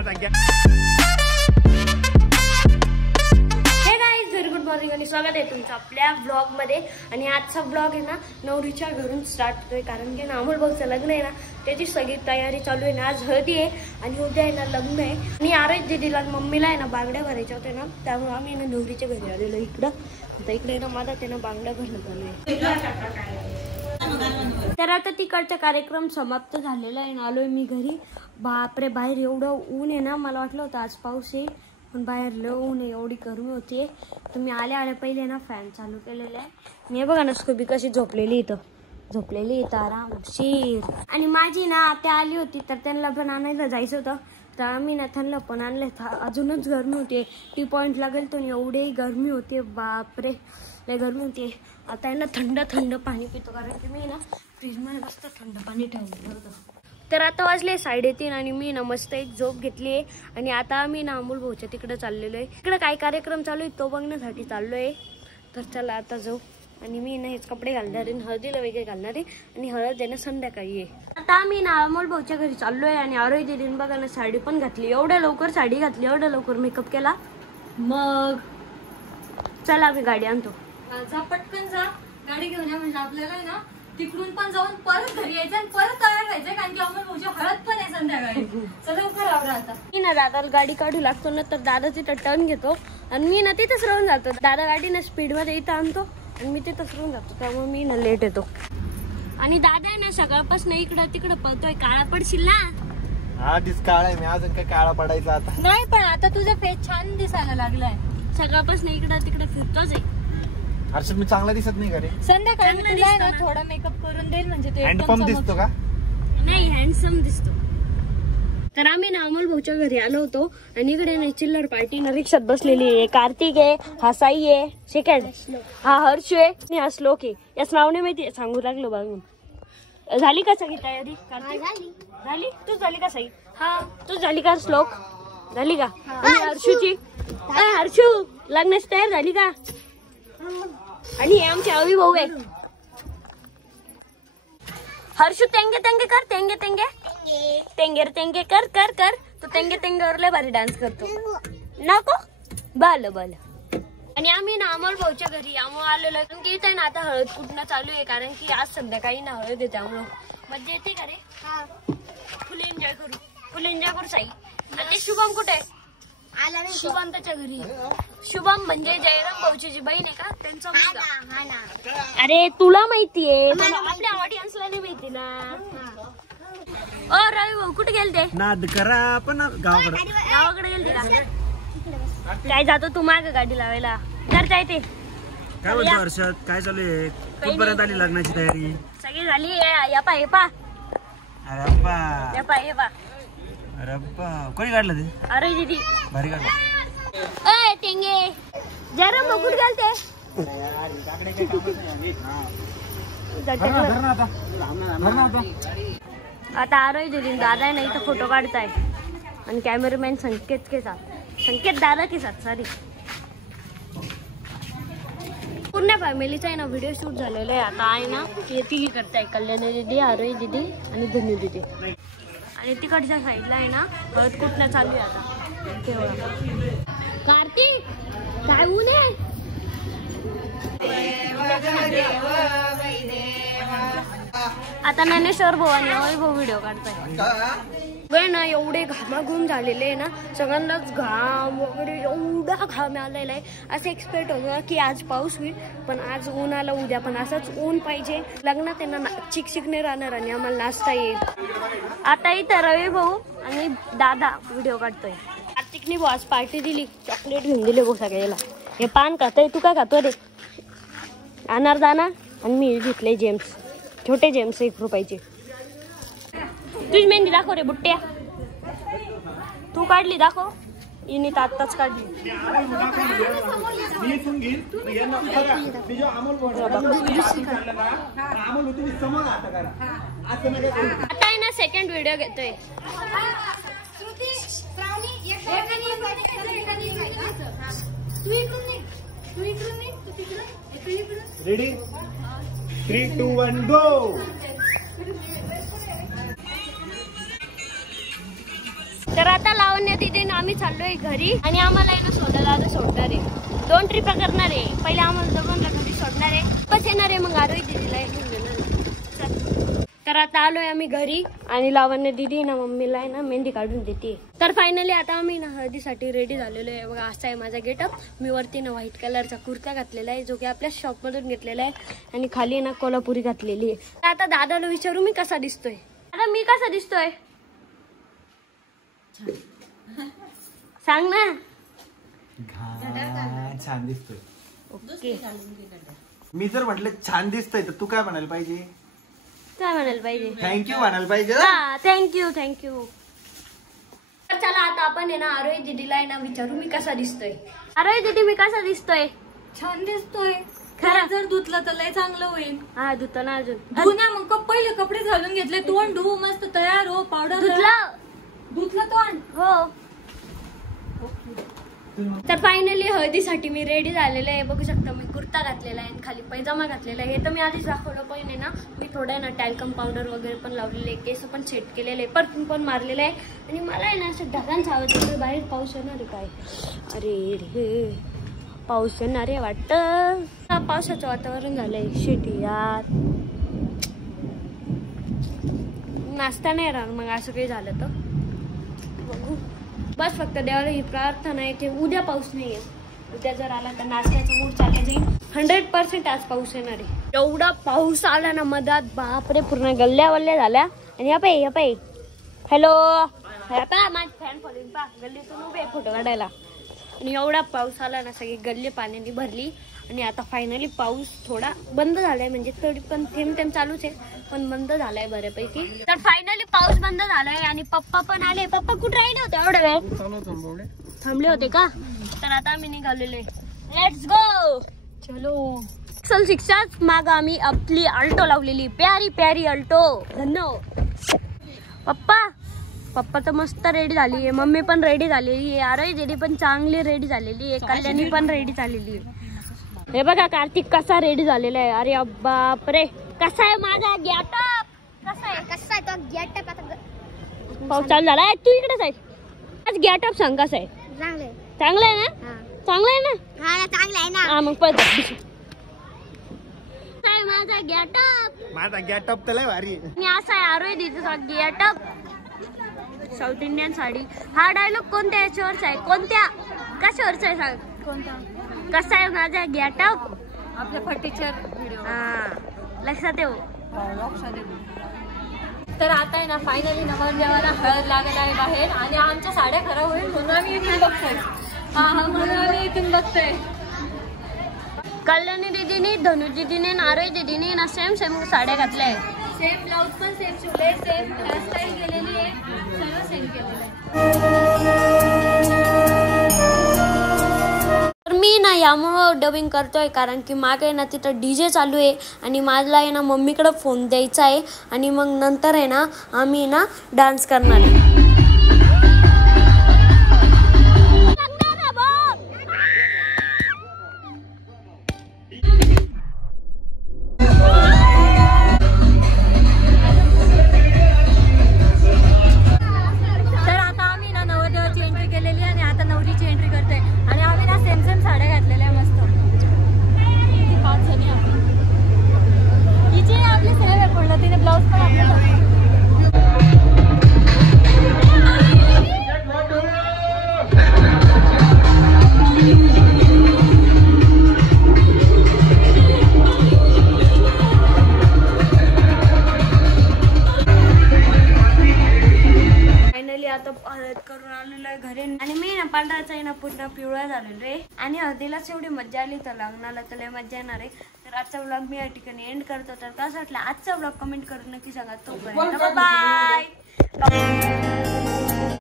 Good morning आणि स्वागत आहे तुमचं आपल्या ब्लॉग मध्ये। आणि आजचा ब्लॉग आहे ना नवरीच्या घरून स्टार्ट होतोय, कारण की अमोल भाऊचं लग्न आहे ना, त्याची सगळी तयारी चालू आहे ना। आज हळदी आहे आणि उद्या आहे ना लग्न आहे। आणि आरोग्य दीदीला मम्मीला आहे ना बांगड्या भरायच्या होत्या ना, त्यामुळे आम्ही ना नवरीच्या घरी आलेलो इकडं। आता इकडे ना मला त्यांना बांगड्या भरणं चालू आहे। तर आता तिकडचा कार्यक्रम समाप्त झालेला आहे ना, आलोय मी घरी। बापरे, बाहेर एवढं ऊन आहे ना, मला वाटलं होतं आज पाऊस आहे, पण बाहेर लय ऊन आहे, एवढी गरमी होती। तर मी आले पहिले ना फॅन चालू केलेला आहे। मी बघा ना स्कूबी कशी झोपलेली इथं आरामशीर। आणि माझी ना आत्या आली होती, तर त्यांना पण आणायला जायचं होतं, तर आम्ही ना त्यांना पण आणले। अजूनच गरमी होती, टी पॉइंट लागेल तो एवढी गरमी होती, बापरे लय गरमी होती। आता आहे ना थंड पाणी पितो, कारण की मी ना फ्रीजमध्ये मस्त थंड पाणी ठेवलेलं होतं। तर आता वाजले 3:30 आणि मी ना मस्त एक झोप घेतली आहे। आणि आता आम्ही ना अमोल भाऊच्या तिकडे चाललेलो आहे। तिकडे काय कार्यक्रम चालू आहे तो बघण्यासाठी चाललो आहे। तर चला आता जाऊ। आणि मी ना हेच कपडे घालणार आहे, हळदीला वेगळे घालणार आहे, आणि हळद आहे ना संध्याकाळी आहे। आता आम्ही ना अमोल भाऊच्या घरी चाललोय। आणि आरोही दीदीने बघा ना साडी पण घातली, एवढ्या लवकर साडी घातली, एवढ्या लवकर मेकअप केला। मग चला आम्ही गाडी आणतो। जा पटकन जा, गाडी घेऊन या, म्हणजे आपल्याला ना तिकडून पण जाऊन परत घरी यायचं आणि परत तयार व्हायचं, कारण की अमोल भाऊची हळद पण आहे संध्याकाळी। चला लवकर आवरा आता। मी ना दादाला गाडी काढू लागतो ना, तर दादा तिथं टर्न घेतो आणि मी ना तिथंच राहून जातो। दादा गाडी ना स्पीड मध्ये इथं आणतो आणि मी तिथंच राहून जातो, त्यामुळे मी ना लेट येतो। आणि दादा आहे ना सकाळपासून इकडं तिकडं पळतोय, काळा पडशील ना। हा दिस काळा आहे, मी अजून काय काळा पडायचा आता नाही, पण आता तुझा फेस छान दिसायला लागलाय। सकाळपासून इकडं तिकडे फिरतोच आहे। हर्षद मी चांगला दिसत नाही का रे? संध्याकाळी मी तुला ना थोडा मेकअप करून देईल, म्हणजे ते हँडपंप दिसतो का? नाही, हँडसम दिसतो। तर आम्ही ना अमोल भाऊच्या घरी आलो होतो, आणि इकडे ना चिल्लर पार्टी ना रिक्षात बसलेली आहे। कार्तिक आहे, हा साई आहे, सेकंड हा हर्ष आहे, आणि हा श्लोक आहे। याच नावने माहिती सांगू लागलो बघून। झाली का सगळी तयारी? झाली? तू झाली का साई? हा, तू झाली का श्लोक? झाली का? आणि हर्षूची? हर्षू लग्नाची तयार झाली का? आणि हे आमचे अवी भाऊ आहे। हर्षू तेंगे तेंगे कर, तेंगे तेंगे तेंगे तेंगे कर कर कर। तो तेंगे तेंगे वर लय भारी डान्स करतो। नको बाल। आणि आम्ही ना अमोल भाऊच्या घरी आलेलो आहे, कारण की इथे ना आता हळद कुठणं चालू आहे, कारण की आज संध्याकाळी ना हळद आहे, त्यामुळं मजा येते का रे? फुल एन्जॉय करू साई। ते शुभम कुठे आहे? शुभम त्याच्या घरी। शुभम म्हणजे जयराम भाऊची जी बहीण आहे का, त्यांचा मुलगा। अरे तुला माहितीये, आपल्या ऑडियन्सला नाही माहिती ना। ओ रवी भाऊ कुठे गेलते? नाद करा पण गावाकडे गेलते का? काय जातो तू माग गाडी लावायला? घरच्या येते काय बोलतो हर्षद? काय चालू आहे? कुठपर्यंत आली लग्नाची तयारी? सगळी झाली। या पा कोणी काढलं ते? अरे दीदी भारी काढलं। अय टेंगे जयराम भाऊ कुठे गेलते? आता आरोही दीदी दादा आहे ना इथं फोटो काढताय, आणि कॅमेरामॅन संकेत दादा के साथ सॉरी पूर्ण फॅमिलीचा आहे ना व्हिडिओ शूट झालेला आहे। आता आहे ना तिघी करताय, कल्याणी दीदी, आरोही दीदी आणि धन्यू दीदी। आणि तिकडच्या साईडला आहे ना हळद कुठणं चालू आहे आता। तेवढा कार्तिक काय ऊन आहे? आता ज्ञानेश्वर भाऊ आणि अभय भाऊ व्हिडिओ काढताय ना, एवढे घामाघूम झालेले आहे ना, सगळ्यांनाच घाम वगैरे एवढा घाम आलेला आहे। असं एक्सपेक्ट होतं की आज पाऊस होईल, पण आज ऊन आला, उद्या पण असंच ऊन पाहिजे। लग्नात त्यांना चिकचिकणे राहणार आणि आम्हाला नाचता येईल। आता इथं रवी भाऊ आणि दादा व्हिडिओ काढतोय। कार्तिकने भाऊ आज पार्टी दिली, चॉकलेट घेऊन दिले भाऊ सगळ्याला। हे पान खातोय, तू काय खातो रे? अनारदाना। आणि मी घेतले जेम्स, छोटे जेम्स 1 रुपयाचे। तुझी मेहंदी दाखव रे बुट्ट्या, तू काढली दाखव। इनी तर आत्ताच काढली। आता आहे ना सेकंड व्हिडिओ घेतोय। रेडी 3 2 1 गो। तर आता लावण्या तिथे आम्ही चाललोय घरी आणि आम्हाला आहे ना सोडायला आता सोडणार आहे 2 ट्रिपा करणार आहे. पहिले आम्हाला दोघांना घरी सोडणार आहे बस येणार आहे मग आरोही दिदीला येऊन. तर आता आलोय आम्ही घरी आणि लावण्य दिदी ना मम्मीला आहे ना मेहंदी काढून देते. तर फायनली आता आम्ही ना हळदीसाठी रेडी झालेलो आहे. बघा असा आहे माझा गेटअप. मी वरती ना व्हाईट कलरचा कुर्ता घातलेला आहे जो की आपल्या शॉप मधून घेतलेला आहे आणि खाली ना कोल्हापुरी घातलेली आहे. आता दादाला विचारू मी कसा दिसतोय. आता मी कसा दिसतोय सांग ना. छान दिसतोय. ओके मी जर म्हटलं छान दिसतोय तर तू काय म्हणायला पाहिजे. काय म्हणायला पाहिजे थँक्यू म्हणायला पाहिजे. हा थँक्यू. तर चला आता आपण आहे ना आरोही दीदीला आहे ना विचारू मी कसा दिसतोय. आरोही दीदी मी कसा दिसतोय. छान दिसतोय. खरं जर धुतलं तर लय चांगलं होईल. हा धुतो ना अजून. धुण्या मग पहिले कपडे घालून घेतले तोंड धुवू मस्त तयार हो पावडर धुतलं तोंड हो. तर फायनली हळदीसाठी मी रेडी झालेले आहे. बघू शकता मी कुर्ता घातलेला आहे खाली पैजामा घातलेला आहे. हे तर मी आधीच दाखवलं पण आहे ना मी थोडं ना टॅल्कम पावडर वगैरे पण लावलेले आहे. केस पण सेट केलेले आहे परफ्यूम पण मारलेला आहे आणि मला आहे ना असं ढगांचा आवाज येतो. बाहेर पाऊस येणार आहे काय. अरे रे पाऊस येणार आहे वाटतं. पावसाचं वातावरण झालंय. शेटी यार नाश्ता नाही राहणार मग असं काही झालं तर बघू. बस फक्त देवाला ही प्रार्थना आहे की उद्या पाऊस नाही आहे. उद्या जर आला तर नाश्त्याचा मूड चालला जाईल. 100% आज पाऊस येणार आहे. एवढा पाऊस आला ना मधात बापरे पूर्ण गल्ल्या वल्ल्या झाल्या. आणि या पाय हॅलो माझी फॅन फॉलोइंग पा गल्लीतून उभे फोटो काढायला. आणि एवढा पाऊस आला ना सगळी गल्ली पाण्याने भरली. आणि आता फायनली पाऊस थोडा बंद झालाय म्हणजे तरी पण थेंब चालूच आहे पण बंद झालाय बऱ्यापैकी. तर फायनली पाऊस बंद झालाय आणि पप्पा पण आले. पप्पा कुठे राहिले होते एवढ्या वेळ. थांबले होते का. तर आता आम्ही निघालेले. लेट्स गो चलो. चल शिक्षाच माग आम्ही आपली अल्टो लावलेली प्यारी प्यारी अल्टो. धन्यवाद पप्पा तर मस्त रेडी झाली आहे. मम्मी पण रेडी झालेली आहे. आरोही दीदी पण चांगली रेडी झालेली आहे. कल्याणी पण रेडी झालेली आहे. हे बघा कार्तिक कसा रेडी झालेला आहे. अरे बापरे कसा आहे माझा गेटअप. कसा आहे तो गेटअप. आता पाऊस चालू झालाय. तू इकडेच आहे. आज गेटअप सांग कसा आहे. चांगला आहे ना. चांगला आहे ना. चांगला आहे ना. मग माझा गेटअप तर लय भारी आहे. मी असा आहे आरोही दीदीचा गेटअप. South Indian sari. हा डायलॉग कोणत्या याच्यावरचा आहे. कोणत्या कशावरचा आहे सांग. कोणता कसा आहे माझा गेटअप. आपल्या फटीचर व्हिडिओ लक्षात येऊ. तर आता आहे ना फायनली नवरदेवाला हळद लागत आहे बाहेर आणि आमच्या साड्या खराब होईल म्हणून आम्ही इथून बघतोय. म्हणून आम्ही इथून बघतोय. कल्याणी दीदीने धनु दीदीने नारोई दीदीने ना सेम साड्या घातल्या आहे. सेम ब्लाऊज पण सेम शिवले सेम हेअरस्टाईल केलेली आहे सर्व सेम केलेलं आहे. तर मी ना यामुळं डबिंग करतोय कारण की मागे ना तिथं DJ चालू आहे आणि मला आहे ना मम्मीकडे फोन द्यायचा आहे आणि मग नंतर आहे ना आम्ही ना डान्स करणार आहे. आता हळद करून आलेलो आहे घरी आणि मी ना पांढराचा आहे ना पूर्ण पिवळा झालेलो आहे आणि हळदीलाच एवढी मजा आली तर लग्नाला तर लय मजा येणार आहे. तर आजचा व्लॉग मी या ठिकाणी एंड करतो. तर कसं वाटलं आजचा व्लॉग कमेंट करून नक्की सांगा. तोपर्यंत बाय.